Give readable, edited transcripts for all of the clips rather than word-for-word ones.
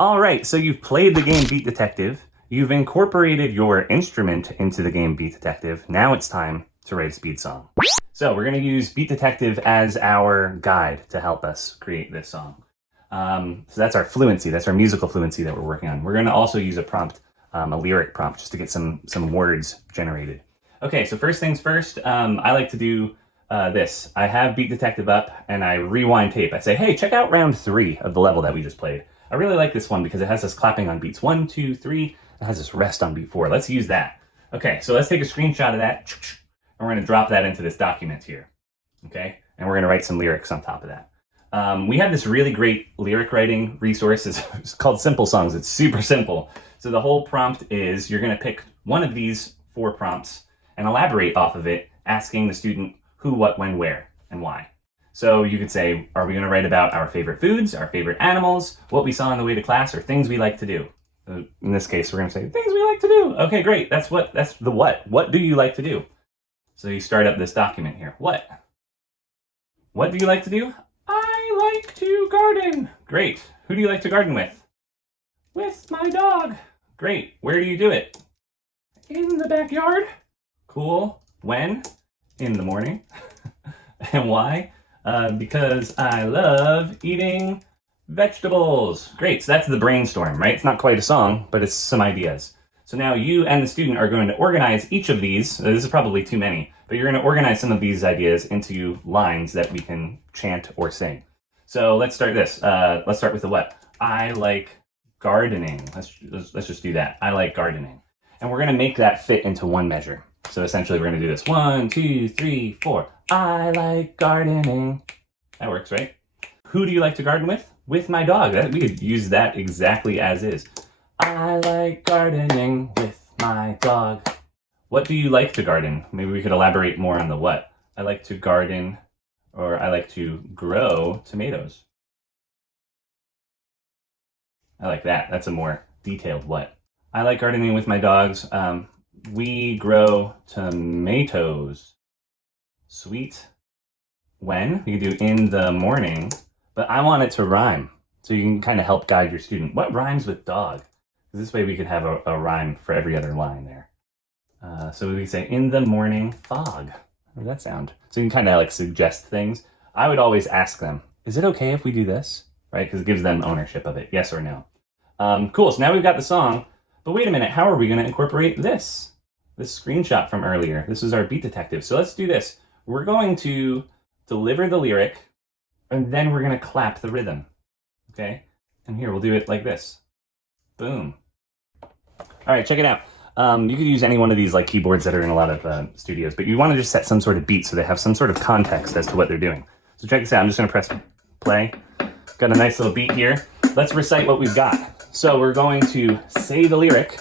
All right, so you've played the game Beat Detective. You've incorporated your instrument into the game Beat Detective. Now it's time to write a speed song. So we're going to use Beat Detective as our guide to help us create this song. So that's our fluency. That's our musical fluency that we're working on. We're going to also use a prompt, a lyric prompt, just to get some words generated. Okay, so first things first, I like to do this. I have Beat Detective up and I rewind tape. I say, hey, check out round 3 of the level that we just played. I really like this one because it has us clapping on beats 1, 2, 3. It has us rest on beat 4. Let's use that. Okay, so let's take a screenshot of that, and we're going to drop that into this document here. Okay, and we're going to write some lyrics on top of that. We have this really great lyric writing resource. It's called Simple Songs. It's super simple. So the whole prompt is you're going to pick one of these 4 prompts and elaborate off of it, asking the student who, what, when, where, and why. So you could say, are we going to write about our favorite foods, our favorite animals, what we saw on the way to class, or things we like to do? In this case, we're going to say things we like to do. Okay, great. That's the what. What do you like to do? So you start up this document here. What? What do you like to do? I like to garden. Great. Who do you like to garden with? With my dog. Great. Where do you do it? In the backyard. Cool. When? In the morning. And why? Because I love eating vegetables. Great, so that's the brainstorm, right? It's not quite a song, but it's some ideas. So now you and the student are going to organize each of these. This is probably too many, but you're going to organize some of these ideas into lines that we can chant or sing. So let's start this. Let's start with the what. I like gardening. Let's just do that. I like gardening. And we're going to make that fit into one measure. So essentially we're going to do this. 1, 2, 3, 4. I like gardening. That works, right? Who do you like to garden with? With my dog. We could use that exactly as is. I like gardening with my dog. What do you like to garden? Maybe we could elaborate more on the what. I like to garden, or I like to grow tomatoes. I like that. That's a more detailed what. I like gardening with my dogs. We grow tomatoes. Sweet. When? You can do in the morning, but I want it to rhyme. So you can kind of help guide your student. What rhymes with dog? This way we could have a rhyme for every other line there. So we say in the morning fog. How does that sound? So you can kind of like suggest things. I would always ask them, is it okay if we do this? Right? Because it gives them ownership of it. Yes or no. Cool. So now we've got the song. But wait a minute, how are we going to incorporate this? This screenshot from earlier. This is our Beat Detective. So let's do this. We're going to deliver the lyric, and then we're going to clap the rhythm. Okay? And here, we'll do it like this. Boom. All right, check it out. You could use any one of these like keyboards that are in a lot of studios, but you want to just set some sort of beat so they have some sort of context as to what they're doing. So check this out. I'm just going to press play. Got a nice little beat here. Let's recite what we've got. So we're going to say the lyric,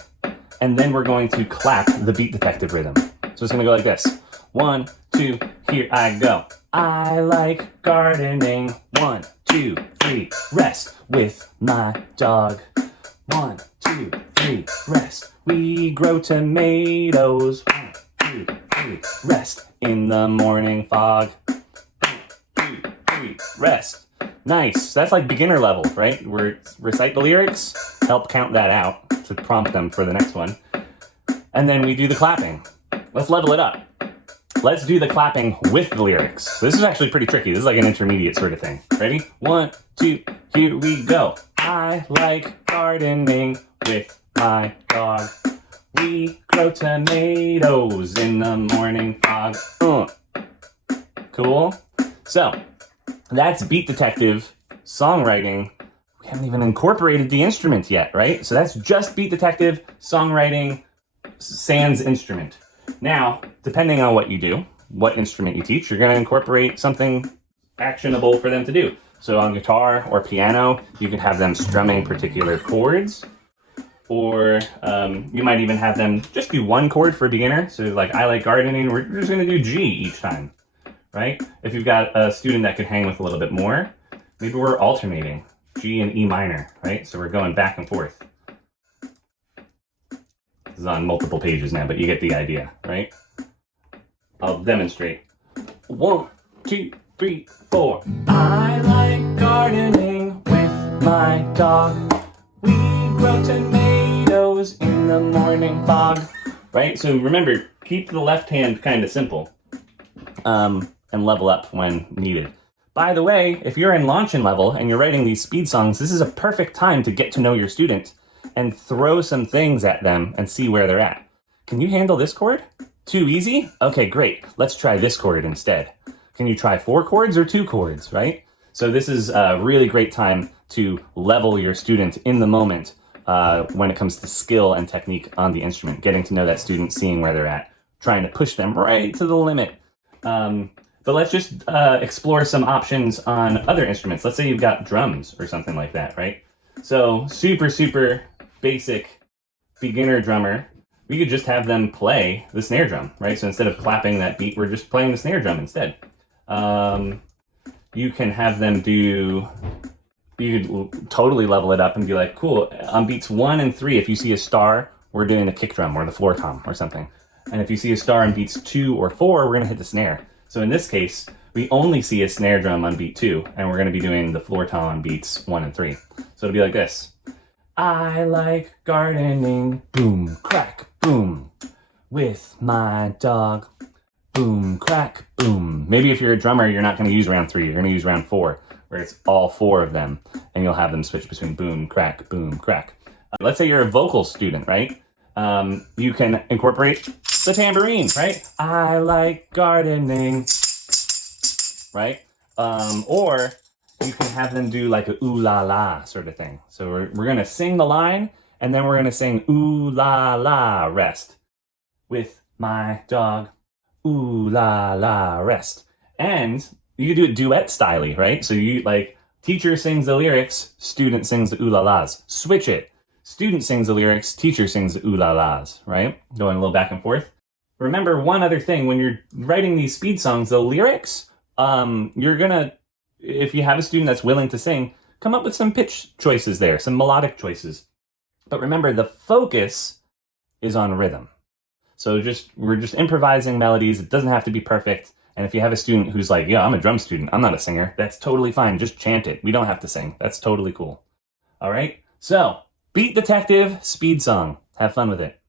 and then we're going to clap the Beat Detective rhythm. So it's going to go like this. 1, 2, here I go. I like gardening. 1, 2, 3, rest with my dog. 1, 2, 3, rest. We grow tomatoes. 1, 2, 3, rest in the morning fog. 1, 2, 3, rest. Nice. That's like beginner level, right? Recite the lyrics, help count that out to prompt them for the next one. And then we do the clapping. Let's level it up. Let's do the clapping with the lyrics. So this is actually pretty tricky. This is like an intermediate sort of thing. Ready? 1, 2, here we go. I like gardening with my dog. We grow tomatoes in the morning fog. Cool? So, that's Beat Detective songwriting. We haven't even incorporated the instrument yet, right? So that's just Beat Detective songwriting sans instrument. Now, depending on what you do, what instrument you teach, you're going to incorporate something actionable for them to do. So on guitar or piano, you could have them strumming particular chords, or you might even have them just do one chord for a beginner. So like, I like gardening, we're just going to do G each time, right? If you've got a student that could hang with a little bit more, maybe we're alternating G and E minor, right? So we're going back and forth. This is on multiple pages now, but you get the idea, right? I'll demonstrate. 1, 2, 3, 4. I like gardening with my dog. We right? So remember, keep the left hand kind of simple, and level up when needed. By the way, if you're in launch and level and you're writing these speed songs, this is a perfect time to get to know your student and throw some things at them and see where they're at. Can you handle this chord? Too easy? Okay, great. Let's try this chord instead. Can you try 4 chords or 2 chords, right? So this is a really great time to level your student in the moment when it comes to skill and technique on the instrument, getting to know that student, seeing where they're at, trying to push them right to the limit. But let's just explore some options on other instruments. Let's say you've got drums or something like that, right? So super basic beginner drummer, we could just have them play the snare drum, right? So instead of clapping that beat, we're just playing the snare drum instead. You can have them do, you could totally level it up and be like, cool, on beats 1 and 3, if you see a star, we're doing the kick drum or the floor tom or something. And if you see a star on beats 2 or 4, we're gonna hit the snare. So in this case, we only see a snare drum on beat 2, and we're gonna be doing the floor tom on beats 1 and 3. So it'll be like this. I like gardening, boom, crack, boom, with my dog, boom, crack, boom. Maybe if you're a drummer, you're not gonna use round 3, you're gonna use round 4, where it's all 4 of them, and you'll have them switch between boom, crack, boom, crack. Let's say you're a vocal student, right? You can incorporate the tambourine, right? I like gardening, right? Or you can have them do like a ooh la la sort of thing. So we're gonna sing the line, and then we're gonna sing ooh la la rest with my dog, ooh la la rest. And you can do it duet styley, right? So you like teacher sings the lyrics, student sings the ooh la las. Switch it. Student sings the lyrics, teacher sings the ooh la las, right? Going a little back and forth. Remember one other thing, when you're writing these speed songs, the lyrics, you're gonna, if you have a student that's willing to sing, come up with some pitch choices there, some melodic choices. But remember, the focus is on rhythm. So we're just improvising melodies. It doesn't have to be perfect. And if you have a student who's like, yeah, I'm a drum student, I'm not a singer, that's totally fine. Just chant it. We don't have to sing. That's totally cool. All right? So, Beat Detective Speed Song. Have fun with it.